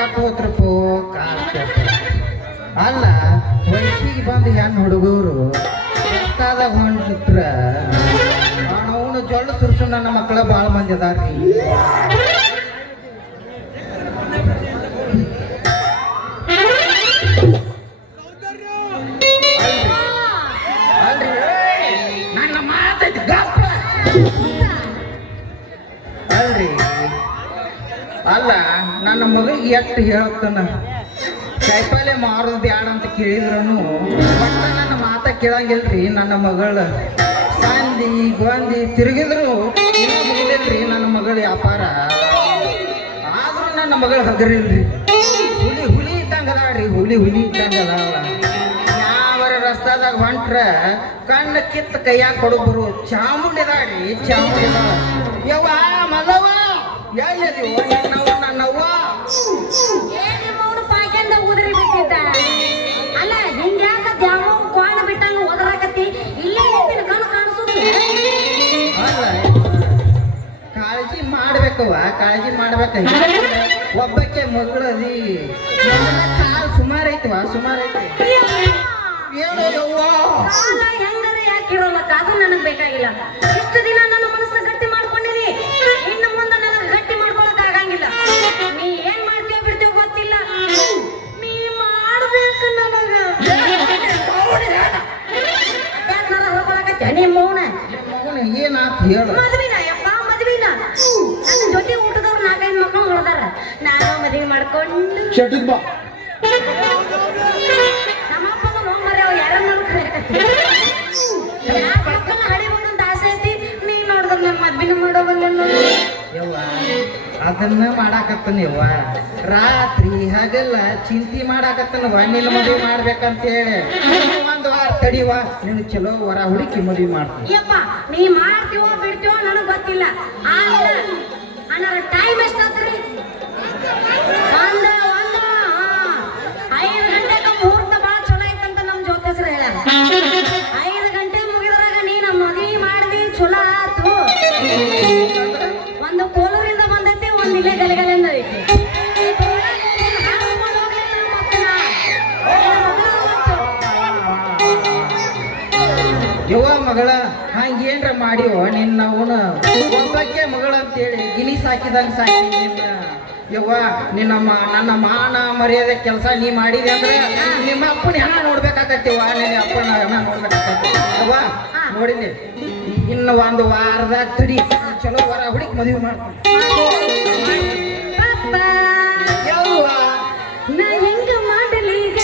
ಕೆಟ್ಟ ಹೋತ್ರಪ್ಪೋ ಕಾಲ ಕೆಟ್ಟ. ಅಲ್ಲ ವಯಸ್ಸಿಗೆ ಬಂದು ಹೆಣ್ಣು ಹುಡುಗರು ರಸ್ತಾದಾಗ ಹೊಂಟ್ರ ಅವನು ಜೊಳ್ಳು ಸುರ್ಸು ನನ್ನ ಮಕ್ಕಳ ಭಾಳ ಮಂದಿ ಅದಾರ್ರಿ. ನನ್ನ ಮಾತೈತಿ ಗಪ್ಪ ಅಲ್ರಿ. ಅಲ್ಲ ನನ್ನ ಮಗಳಿಗೆ ಎಷ್ಟು ಹೇಳ್ತಾನ ಕಾಯಿಪಲ್ಲೆ ಮಾರೋದು ಬ್ಯಾಡ ಅಂತ ಕೇಳಿದ್ರು ಒಟ್ಟ ನನ್ನ ಮಾತ ಕೇಳಂಗಿಲ್ರಿ. ನನ್ನ ಮಗಳು ಸಂದಿ ಗೊಂದಿ ತಿರುಗಿದ್ರು ಮುಗಿದಿಲ್ರಿ ನನ್ನ ಮಗಳ ವ್ಯಾಪಾರ. ಆದ್ರೂ ನನ್ನ ಮಗಳು ಹಗರಿಲ್ರಿ. ಹುಲಿ ಇದ್ದಂಗದಾಳ್ರಿ, ಹುಲಿ ಇದ್ದಂಗದ. ಯಾವರ ರಸ್ತಾದಾಗ ಹೊಂಟ್ರ ಕಣ್ಣ ಕಿತ್ತ ಕೈಯಾಗ ಕೊಡೋಬ್ರು ಚಾಮುಂಡಿದಾಳ್ರಿ, ಚಾಮುಂಡಿದಾಳ. ಯವ್ವ ಮಲ್ಲವ್ವ ಎಲ್ಲದೀವ ನನ್ನವ್ವ ಉದರಿ ಬಿಟ್ಟಿದ್ದ. ಅಲ್ಲ ಹಿಂಗ್ಯಾಕ ದ್ಯಾಮೋ ಕ್ವಾಣ ಬಿಟ್ಟಂಗ ಓದರಾಕತ್ತಿ ಇಲ್ಲೇ ಇರ್ತೀನಿ ಕಣ್ಣು ಕಾಣಿಸೋದು. ಕಾಳಜಿ ಮಾಡ್ಬೇಕವ್ವ, ಕಾಳಜಿ ಮಾಡ್ಬೇಕ. ಒಬ್ಬಕ್ಕೆ ಮಗಳದಿ ಸುಮಾರು ಐತವ, ಸುಮಾರು ಐತಿ. ಏನು ಯವ್ವ ಹೆಂಗರ ಯಾಕೆ ಇರೋಲ್ಲ ಅದು ನನಗ್ ಬೇಕಾಗಿಲ್ಲ. ಇಷ್ಟು ದಿನ ನನ್ನ ಮನಸ್ಸು ಗಟ್ಟಿ ಮಾಡ್ಕೊಂಡಿನಿ, ಇನ್ನು ಮುಂದೆ ನನಗೆ ಗಟ್ಟಿ ಮಾಡ್ಕೊಳಕ್ ಆಗಂಗಿಲ್ಲ. ನೀ ಏನ್ ಮಾಡ್ತೀವ ಬಿಡ್ತೀವಿ ಗೊತ್ತಿಲ್ಲ, ನೀ ಮಾಡ್ಬೇಕು ನನಗ. ನಿಮ್ಮ ಮೌನ ಏನಾತ್ ಹೇಳು. ಮದ್ವಿನ ಯಪ್ಪ ಮದ್ವಿನ ನನ್ನ ಜೊತೆ ಊಟದವ್ರು 4-5 ಮಕ್ಕಳು ಹೊಡೆದಾರ. ನಾನು ಮದ್ವಿ ಮಾಡ್ಕೊಂಡು ನಮ್ಮಪ್ಪನ ಹೋಗ್ಬರ್ರಿ ಅವ್ ಯಾರ ಮಕ್ಕಳನ್ನ ಹಡಿಬೇಕಂತ ಆಸೆ ಐತಿ. ನೀ ನೋಡಿದ್ರ ನನ್ನ ಮದ್ವಿನ ಮಾಡೋಬಲ್ಲ. ಯವ್ವ ಅದನ್ನ ಮಾಡಾಕತ್ತನ ಯವ್ವ, ರಾತ್ರಿ ಹಗಲ್ಲ ಚಿಂತಿ ಮಾಡಾಕತ್ತನವ ನಿನ್ನ ಮದುವೆ ಮಾಡ್ಬೇಕಂತೇಳಿ. ಒಂದು ವಾರ ತಡಿವ, ನೀನು ಚಲೋ ವರ ಹುಡುಕಿ ಮದುವೆ ಮಾಡ್ತೀನಿ. ಯಪ್ಪ ನೀ ಮಾಡ್ತೀವೋ ಬಿಡ್ತೀವೋ ನನಗೆ ಗೊತ್ತಿಲ್ಲ. ಆದ್ರೆ ಅಣ್ಣರ ಟೈಮ್ ಎಷ್ಟಾತ್ರಿ? 5 ಗಂಟೆಗೆ ಮುಹೂರ್ತ ಭಾಳ ಚಲೋ ಐತಂತ ನಮ್ಮ ಜ್ಯೋತಿಷ್ರು ಹೇಳ್ಯಾರ. 5 ಗಂಟೆ ಮುಗಿದ್ರಾಗ ನೀ ನಮ್ಮ ಮದುವೆ ಮಾಡಿದಿ ಚಲೋ ಆತು. ಒಂದು ಕೋಲೂರಿಂದ ಬಂದೈತಿ, ಒಂದು ಇಲ್ಲೇ ಗಲಗಲಿಂದ ಐತಿ. ಯವ್ವ ಮಗಳ ಹಂಗೇನ್ರ ಮಾಡಿವ ನಿನ್ನ ಅವನ ಒಬ್ಬಕ್ಕೆ ಮಗಳ ಅಂತೇಳಿ ಗಿನಿ ಸಾಕಿದಂಗ ಸಾಕಿ ನಿನ್ನ. ಯವ್ವ ನನ್ನ ಮಾನ ಮರ್ಯಾದೆ ಕೆಲಸ ನೀ ಮಾಡಿದೆ ಅಂದ್ರೆ ನಿಮ್ಮ ಅಪ್ಪನ ಹೆಣ ನೋಡ್ಬೇಕಾಕತ್ತೀವ, ನಿನ್ನ ಅಪ್ಪನ ಹೆಣ ನೋಡ್ಬೇಕಾಕತ್ತಿ. ಯವ್ವ ನೋಡಿನಿ ಇನ್ನು ಒಂದು ವಾರದಾಗ ತಡಿ, ಚಲೋ ವರ ಹುಡುಕಿ ಮದುವೆ ಮಾಡ್ತೀನಿ. ಯವ್ವ ನಾ ಹೆಂಗ ಮಾಡಲೀಗ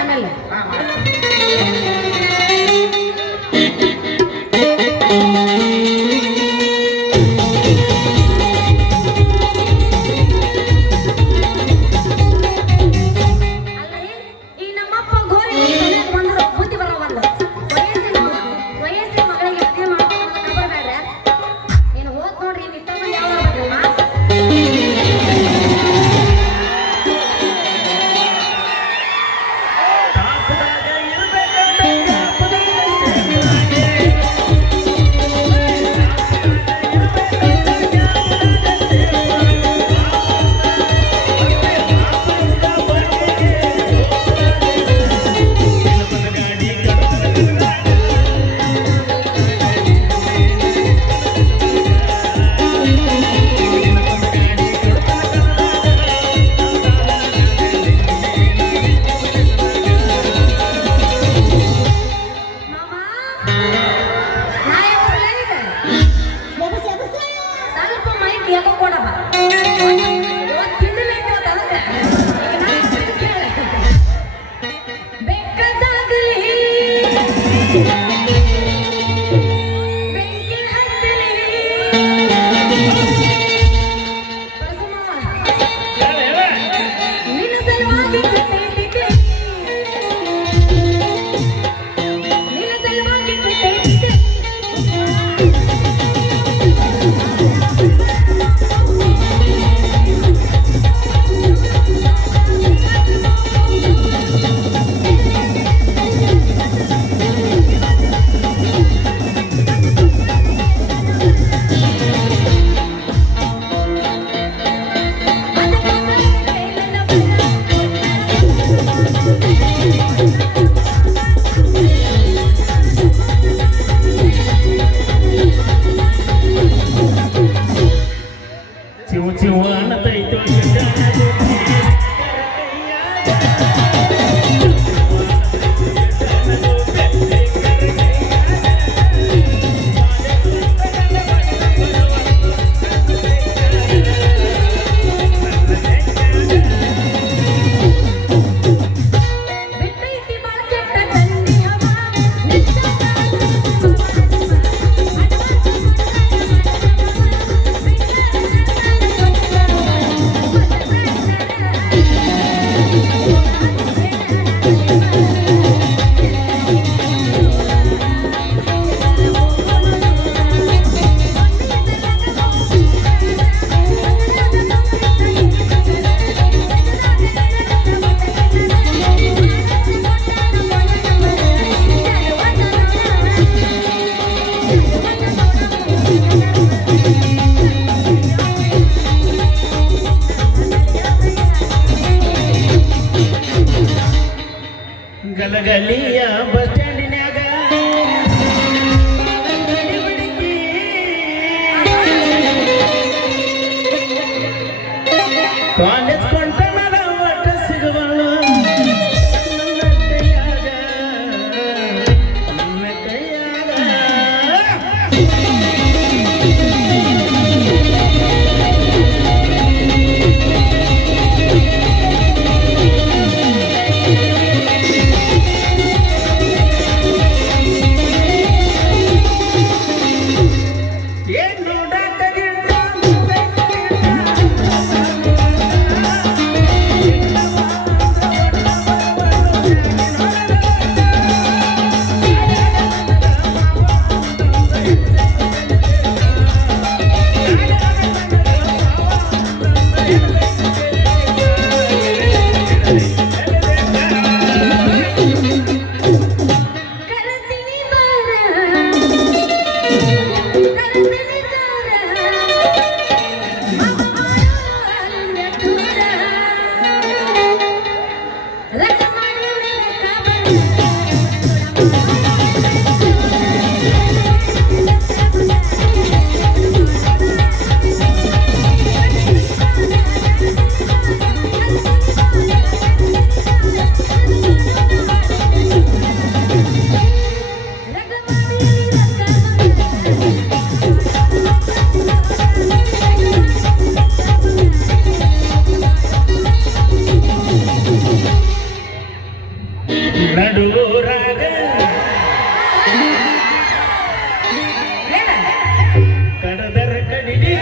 ಆಮೇಲೆ ನಡುವೂರಾಗ ಏನ ಕಡದರ ಕಡಿಗೆ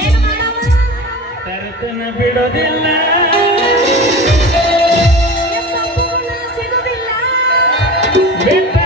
ಏನ್ ಮಾಡವ ಕರ್ತನ ಬಿಡೋದಿಲ್ಲ ಎಪ್ಪಪ್ಪು ಸಿಗೋದಿಲ್ಲ ಬೆಟ್ಟ